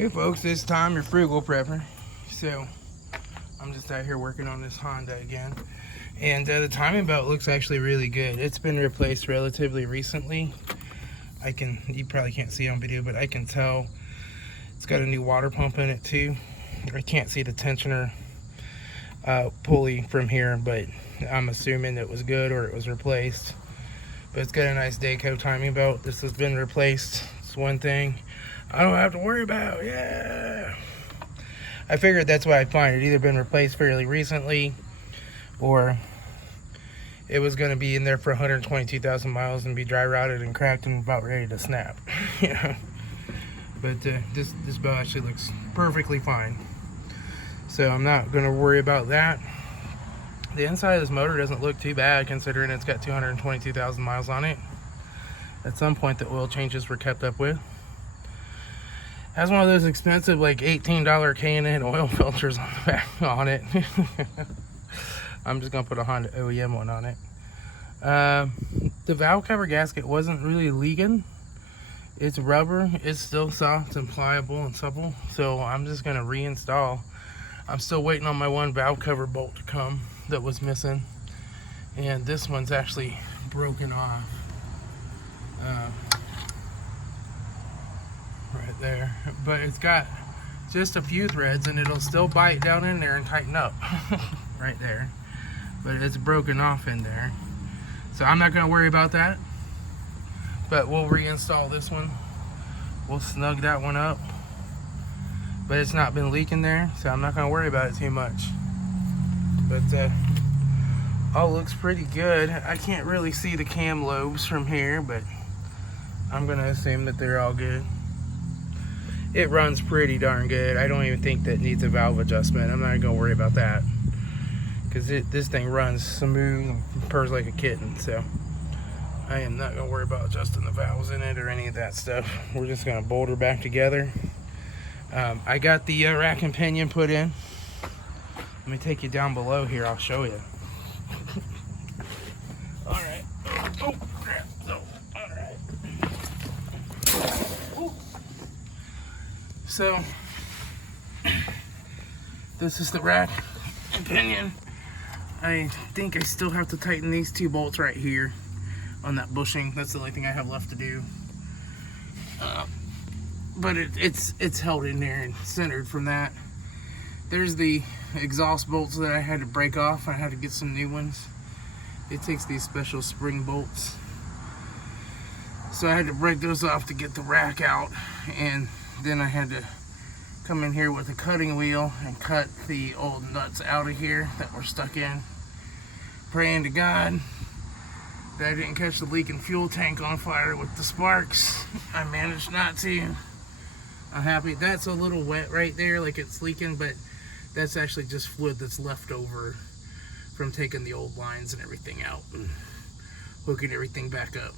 Hey folks, it's Tom, your frugal prepper. So I'm just out here working on this Honda again, and the timing belt looks actually really good. It's been replaced relatively recently. You probably can't see on video, but I can tell it's got a new water pump in it too. I can't see the tensioner pulley from here, but I'm assuming it was good or it was replaced. But it's got a nice Dayco timing belt. This has been replaced. It's one thing I don't have to worry about. Yeah, I figured that's what I'd find. It either been replaced fairly recently, or it was going to be in there for 122,000 miles and be dry rotted and cracked and about ready to snap. You know, but this belt actually looks perfectly fine, so I'm not going to worry about that. The inside of this motor doesn't look too bad considering it's got 222,000 miles on it. At some point the oil changes were kept up with. Has one of those expensive like $18 K&N oil filters on the back on it. I'm just gonna put a Honda OEM one on it. The valve cover gasket wasn't really leaking. It's rubber. It's still soft and pliable and supple. So I'm just gonna reinstall. I'm still waiting on my one valve cover bolt to come that was missing, and this one's actually broken off. Right there, but it's got just a few threads and it'll still bite down in there and tighten up. Right there, but it's broken off in there, so I'm not going to worry about that. But we'll reinstall this one. We'll snug that one up, but it's not been leaking there, so I'm not going to worry about it too much. But all looks pretty good. I can't really see the cam lobes from here, but I'm going to assume that they're all good. It runs pretty darn good. I don't even think that needs a valve adjustment. I'm not going to worry about that, because this thing runs smooth and purrs like a kitten. So I am not going to worry about adjusting the valves in it or any of that stuff. We're just going to bolt her back together. I got the rack and pinion put in. Let me take you down below here. I'll show you. All right. Oh, crap. Oh, all right. Ooh. So this is the rack and pinion. I think I still have to tighten these two bolts right here on that bushing. That's the only thing I have left to do. But it's held in there and centered from that. There's the exhaust bolts that I had to break off. I had to get some new ones. It takes these special spring bolts, so I had to break those off to get the rack out, and then I had to come in here with a cutting wheel and cut the old nuts out of here that were stuck in. Praying to God that I didn't catch the leaking fuel tank on fire with the sparks. I managed not to. I'm happy. That's a little wet right there, like it's leaking, but that's actually just fluid that's left over from taking the old lines and everything out and hooking everything back up.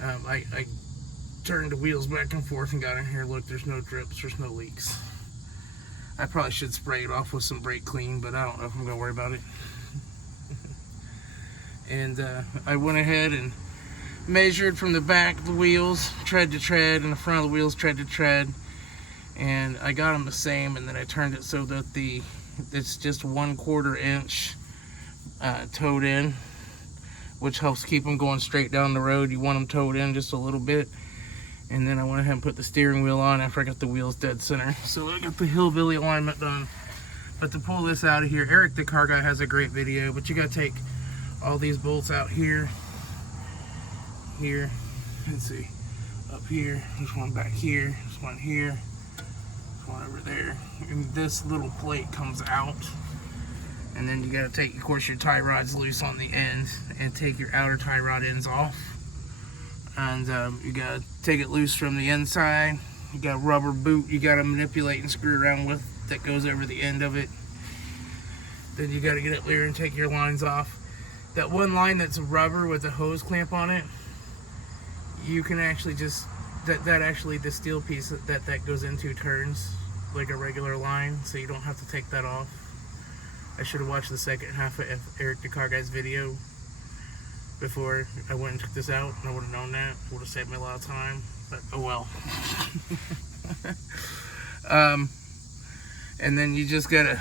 I turned the wheels back and forth and got in here. Look, there's no drips, there's no leaks. I probably should spray it off with some brake clean, but I don't know if I'm gonna worry about it. And I went ahead and measured from the back of the wheels, tread to tread, and the front of the wheels, tread to tread, and I got them the same. And then I turned it so that it's just 1/4 inch towed in, which helps keep them going straight down the road. You want them towed in just a little bit. And then I went ahead and put the steering wheel on after I got the wheels dead center. So I got the hillbilly alignment done. But to pull this out of here, Eric the car guy has a great video, but you gotta take all these bolts out here, let's see, up here, there's one back here, there's one here, there's one over there, and this little plate comes out. And then you got to take, of course, your tie rods loose on the end and take your outer tie rod ends off. And you got to take it loose from the inside. You got a rubber boot you got to manipulate and screw around with that goes over the end of it. Then you got to get up there and take your lines off. That one line that's rubber with a hose clamp on it, you can actually just, that actually the steel piece that goes into turns like a regular line, so you don't have to take that off. I should have watched the second half of Eric the car guy's video before I went and took this out, and I would have known that. It would have saved me a lot of time, but oh well. And then you just gotta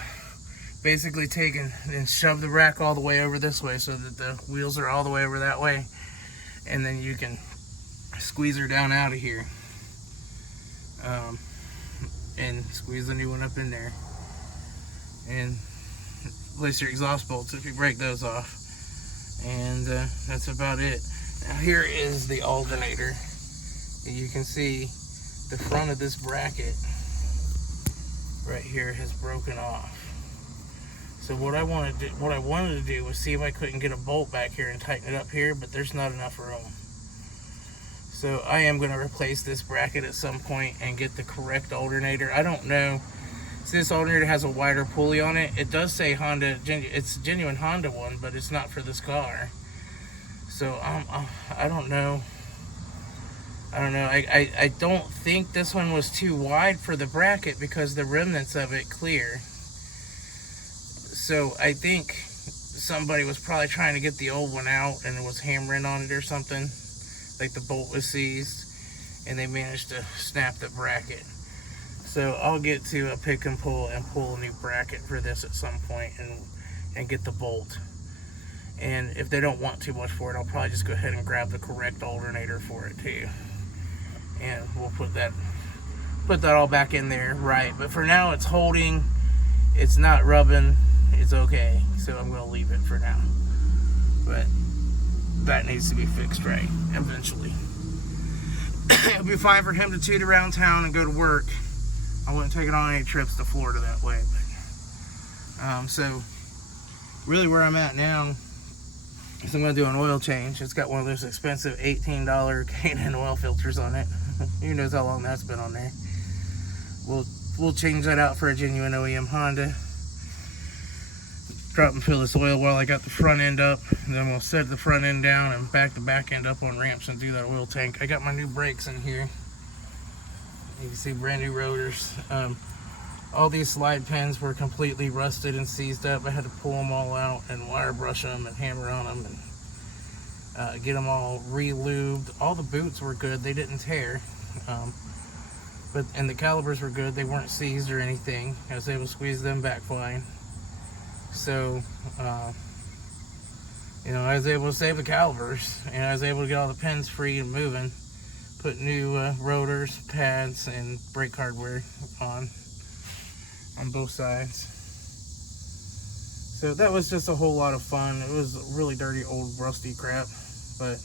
basically take and shove the rack all the way over this way so that the wheels are all the way over that way, and then you can squeeze her down out of here, and squeeze the new one up in there, and place your exhaust bolts if you break those off, and that's about it. Now here is the alternator. You can see the front of this bracket right here has broken off. So what I wanted to do was see if I couldn't get a bolt back here and tighten it up here, but there's not enough room. So I am going to replace this bracket at some point and get the correct alternator. I don't know. See, this alternator has a wider pulley on it. It does say Honda, it's a genuine Honda one, but it's not for this car. So I don't know. I don't think this one was too wide for the bracket because the remnants of it clear. So I think somebody was probably trying to get the old one out and was hammering on it or something. Like the bolt was seized and they managed to snap the bracket. So I'll get to a pick and pull a new bracket for this at some point and get the bolt. And if they don't want too much for it, I'll probably just go ahead and grab the correct alternator for it too. And we'll put that all back in there, right? But for now it's holding, it's not rubbing, it's okay. So I'm gonna leave it for now. But that needs to be fixed right eventually. It'll be fine for him to toot around town and go to work. I wouldn't take it on any trips to Florida that way. But so really where I'm at now is I'm going to do an oil change. It's got one of those expensive $18 K&N oil filters on it. Who knows how long that's been on there. We'll change that out for a genuine OEM Honda. Drop and fill this oil while I got the front end up. And then we'll set the front end down and back the back end up on ramps and do that oil tank. I got my new brakes in here. You can see brand new rotors. All these slide pins were completely rusted and seized up. I had to pull them all out and wire brush them and hammer on them and get them all re-lubed. All the boots were good, they didn't tear. And the calipers were good, they weren't seized or anything. I was able to squeeze them back fine. So, you know, I was able to save the calipers and I was able to get all the pins free and moving. Put new rotors, pads, and brake hardware on both sides. So that was just a whole lot of fun. It was really dirty, old, rusty crap, but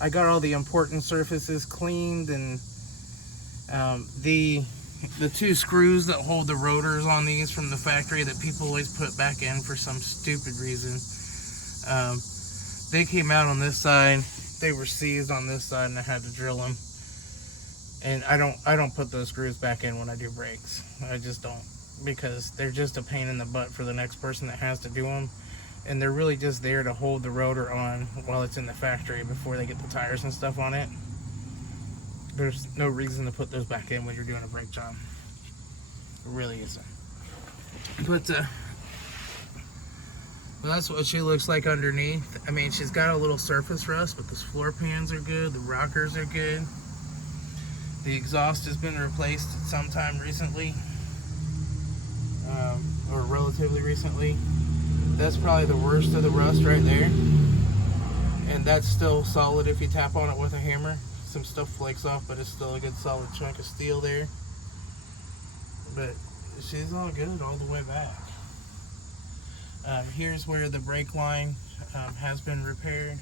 I got all the important surfaces cleaned, and the two screws that hold the rotors on these from the factory that people always put back in for some stupid reason, they came out on this side. They were seized on this side and I had to drill them. And I don't put those screws back in when I do brakes. I just don't, because they're just a pain in the butt for the next person that has to do them. And they're really just there to hold the rotor on while it's in the factory before they get the tires and stuff on it. There's no reason to put those back in when you're doing a brake job. It really isn't. But well, that's what she looks like underneath. I mean, she's got a little surface rust, but the floor pans are good, the rockers are good. The exhaust has been replaced sometime recently, or relatively recently. That's probably the worst of the rust right there. And that's still solid if you tap on it with a hammer. Some stuff flakes off, but it's still a good solid chunk of steel there. But she's all good all the way back. Here's where the brake line has been repaired.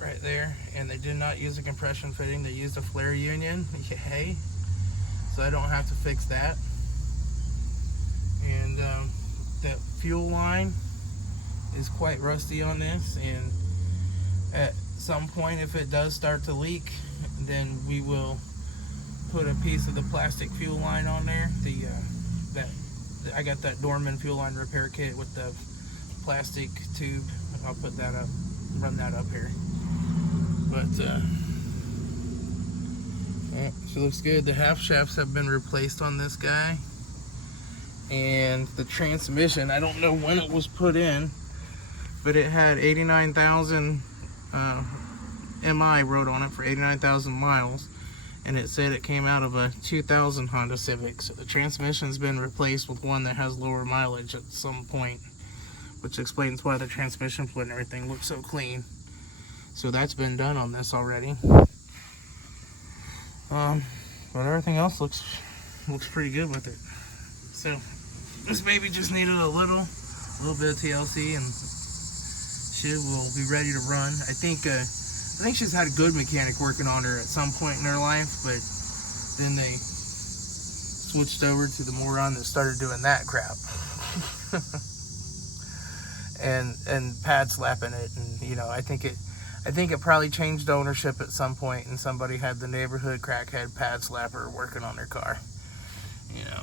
Right there, and they did not use a compression fitting, they used a flare union. Yay. So I don't have to fix that. And the fuel line is quite rusty on this, and at some point if it does start to leak, then we will put a piece of the plastic fuel line on there. I got that Dorman fuel line repair kit with the plastic tube. I'll put that up, run that up here. But she looks good. The half shafts have been replaced on this guy, and the transmission, I don't know when it was put in, but it had 89,000 MI wrote on it for 89,000 miles, and it said it came out of a 2000 Honda Civic. So the transmission's been replaced with one that has lower mileage at some point, which explains why the transmission fluid and everything looks so clean. So that's been done on this already. But everything else looks pretty good with it. So this baby just needed a little bit of TLC, and she will be ready to run. I think she's had a good mechanic working on her at some point in her life, but then they switched over to the moron that started doing that crap. and pad slapping it, and you know, I think it probably changed ownership at some point, and somebody had the neighborhood crackhead pad slapper working on their car. You know,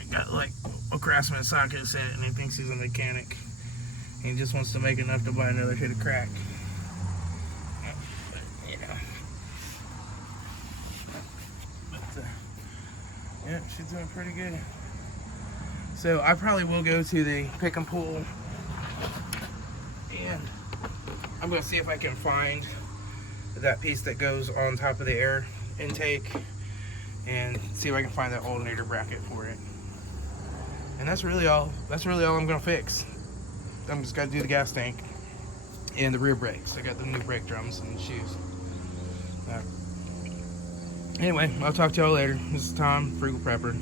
it got like a Craftsman sockets in it, and he thinks he's a mechanic. He just wants to make enough to buy another hit of crack. But, you know. But, yeah, she's doing pretty good. So I probably will go to the pick and pull, and I'm going to see if I can find that piece that goes on top of the air intake, and see if I can find that alternator bracket for it. And that's really all I'm going to fix. I'm just got to do the gas tank and the rear brakes. I got the new brake drums and shoes. Anyway, I'll talk to y'all later. This is Tom, Frugal Prepper.